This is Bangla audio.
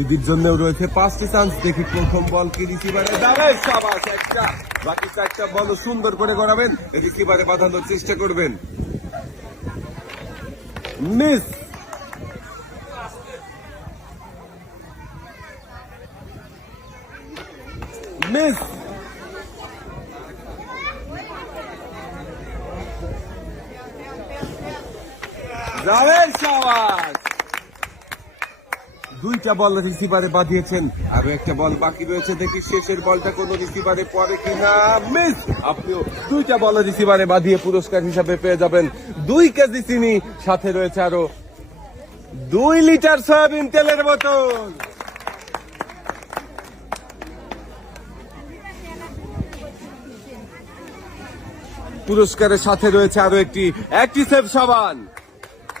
দিদির জন্য রয়েছে 5টি চান্স। দেখি প্রথম বল কি রিসিভারে যাবে। শাবাশ, একটা। বাকি 4টা বল সুন্দর করে করাবেন, রিসিভারে বাঁধানোর চেষ্টা করবেন। মিস। মিস। যাবেন, শাবাশ। 2টা বল রিসিভারে বাঁধিয়েছেন, আরো একটা বল বাকি রয়েছে। দেখি শেষের বলটা কোন রিসিভারে পড়ে কিনা। মিস। আপনিও 2টা বল রিসিভারে বাঁধিয়ে পুরস্কার হিসাবে পেয়ে যাবেন 2 কেজি চিনি, সাথে রয়েছে আরো 2 লিটার সয়াবিন তেলের বোতল। পুরস্কারের সাথে রয়েছে আরো একটি অ্যাক্টিসেভ সাবান।